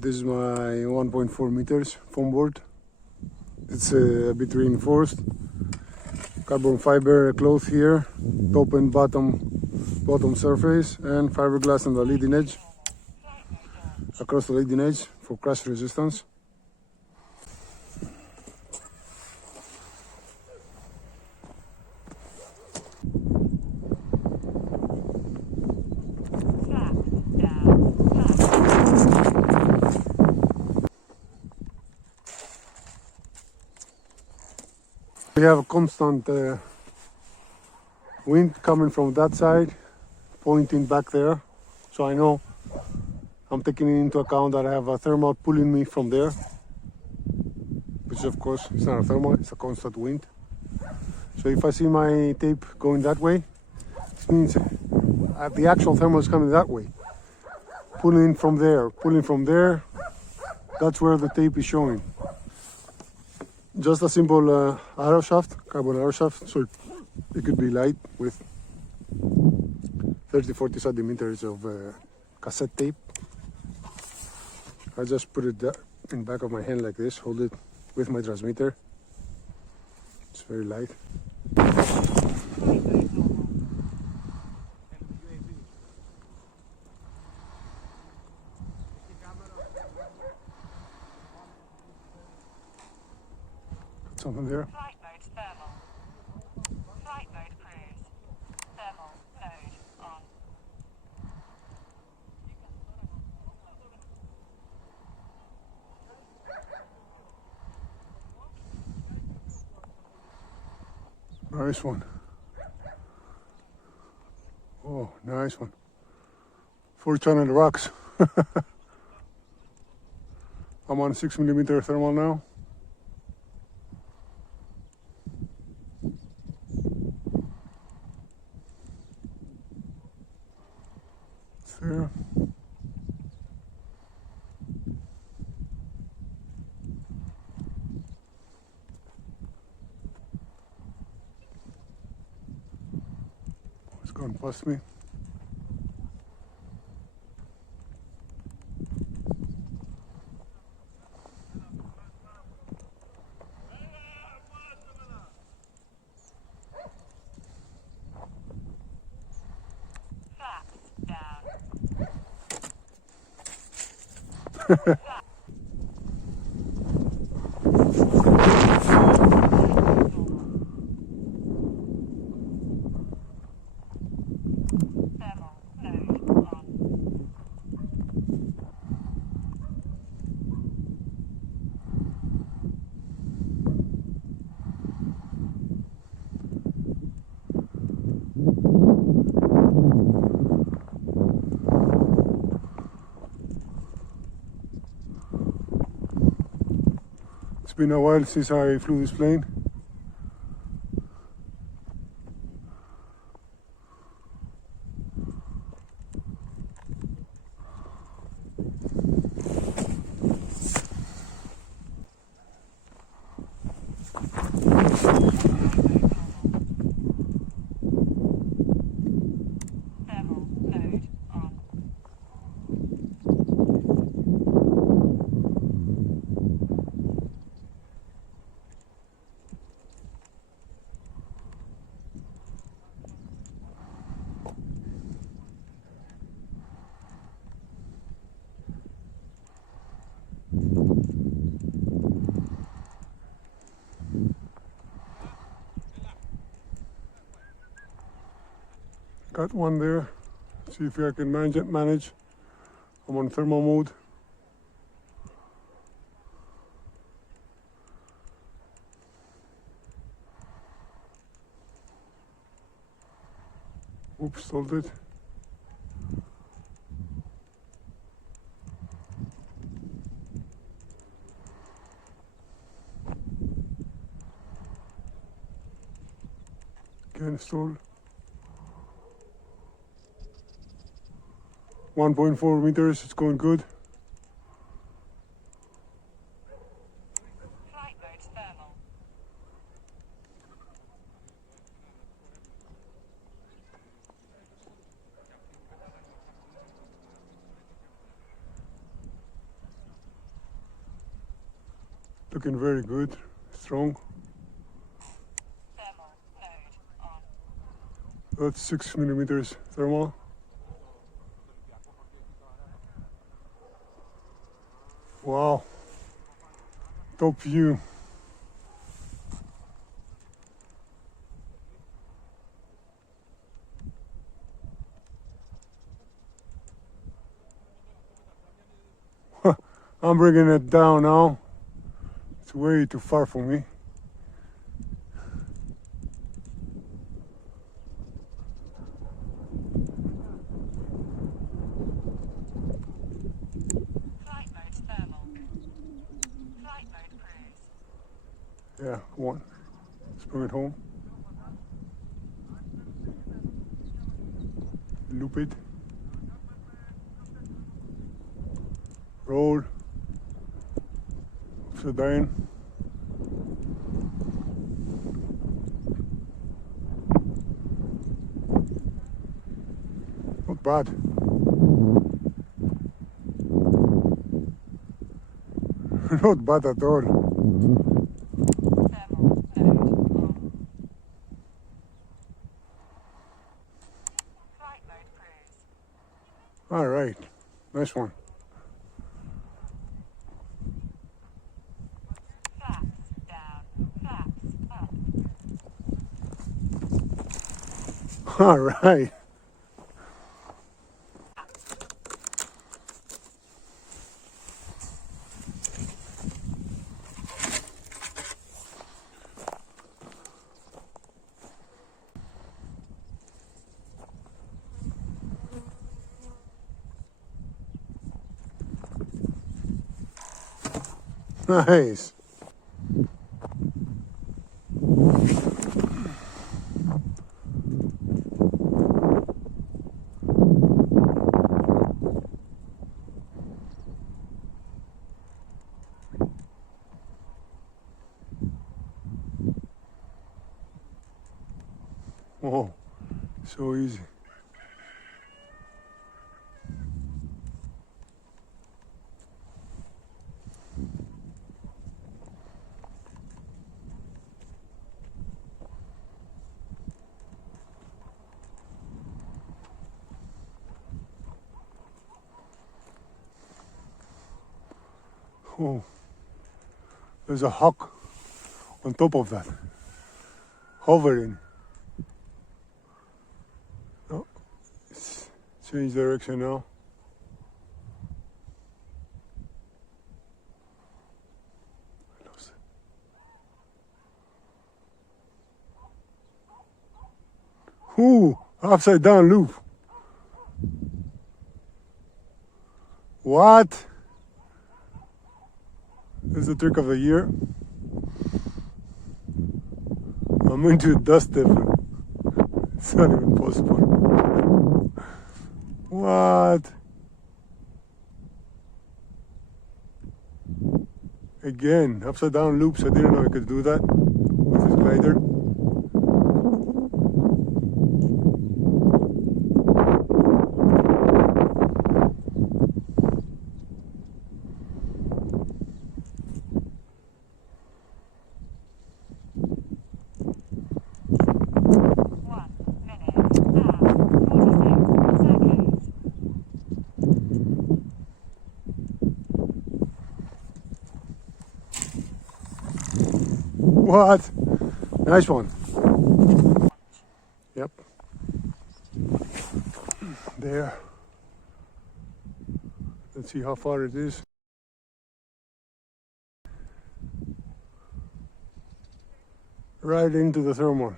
This is my 1.4 meters foam board. It's a bit reinforced. Carbon fiber cloth here, top and bottom surface, and fiberglass on the leading edge, across the leading edge for crash resistance. We have a constant wind coming from that side, pointing back there. So I know I'm taking into account that I have a thermal pulling me from there, which of course is not a thermal, it's a constant wind. So if I see my tape going that way, it means the actual thermal is coming that way. Pulling from there, that's where the tape is showing. Just a simple arrow shaft, carbon arrow shaft, so it could be light with 30-40 centimeters of cassette tape. I just put it in the back of my hand like this, hold it with my transmitter. It's very light. Something there. Flight mode thermal. Flight mode cruise. Thermal mode on. Nice one. Oh, nice one. 4-channel rocks. I'm on 6mm thermal now. There. It's gone past me. Flaps down. Thermal mode on. It's been a while since I flew this plane. Thermal mode on. Got one there. See if I can manage. I'm on thermal mode. Oops, stalled it. Again, stalled. 1.4 meters, it's going good. Flight mode thermal. looking very good, strong. Thermal node on. That's 6 millimeters thermal. Wow, top view. I'm bringing it down now. It's way too far for me. Flight mode thermal. Flight mode cruise. Yeah, come on. Let's bring it home. Loop it. Roll. Upside down. Not bad. Not bad at all. Thermal node on. Flight mode cruise. All right, nice one. Flaps down. Flaps up. All right. Nice. Oh, so easy. Oh, there's a hawk on top of that, hovering. Oh, it's changed direction now. I lost it. Ooh, upside down loop. What? This is the trick of the year. I'm into dust devil. It's not even possible. What? Again, upside down loops. I didn't know I could do that with this glider. What? Nice one. Yep. There. Let's see how far it is. Right into the thermal.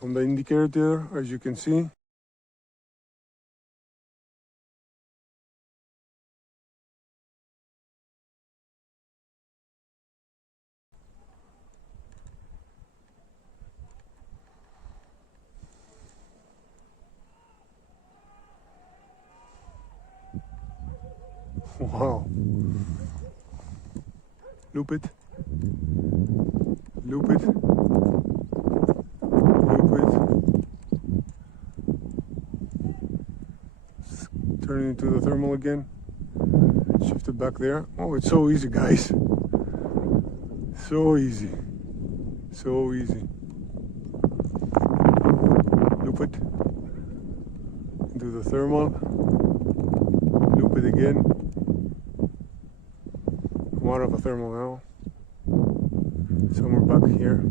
On the indicator there, as you can see. Wow. Loop it. Loop it. Loop it. Turn it into the thermal again. Shift it back there. Oh, it's so easy, guys. So easy. So easy. Loop it. Do the thermal. Loop it again. I'm out of a thermal now. Somewhere back here.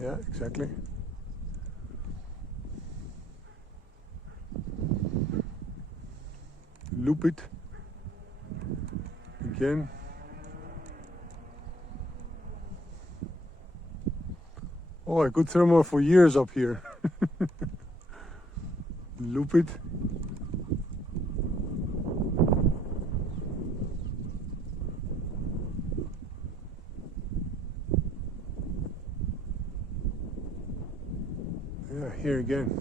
Yeah, exactly. Loop it again. Oh, I could thermal for years up here. Loop it. Yeah, here again.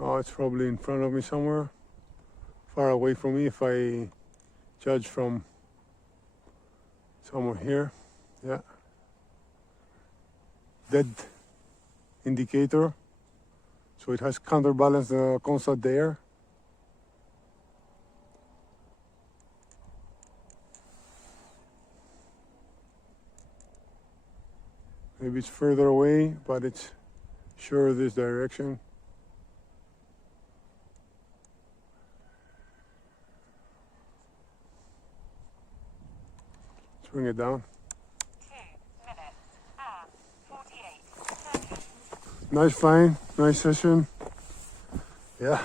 Oh, it's probably in front of me somewhere, far away from me if I judge from somewhere here. Yeah. Dead indicator. So it has counterbalanced the constant there. Maybe it's further away, but it's sure this direction. Let's bring it down. 2 minutes and 48 seconds. Nice flying, nice session. Yeah.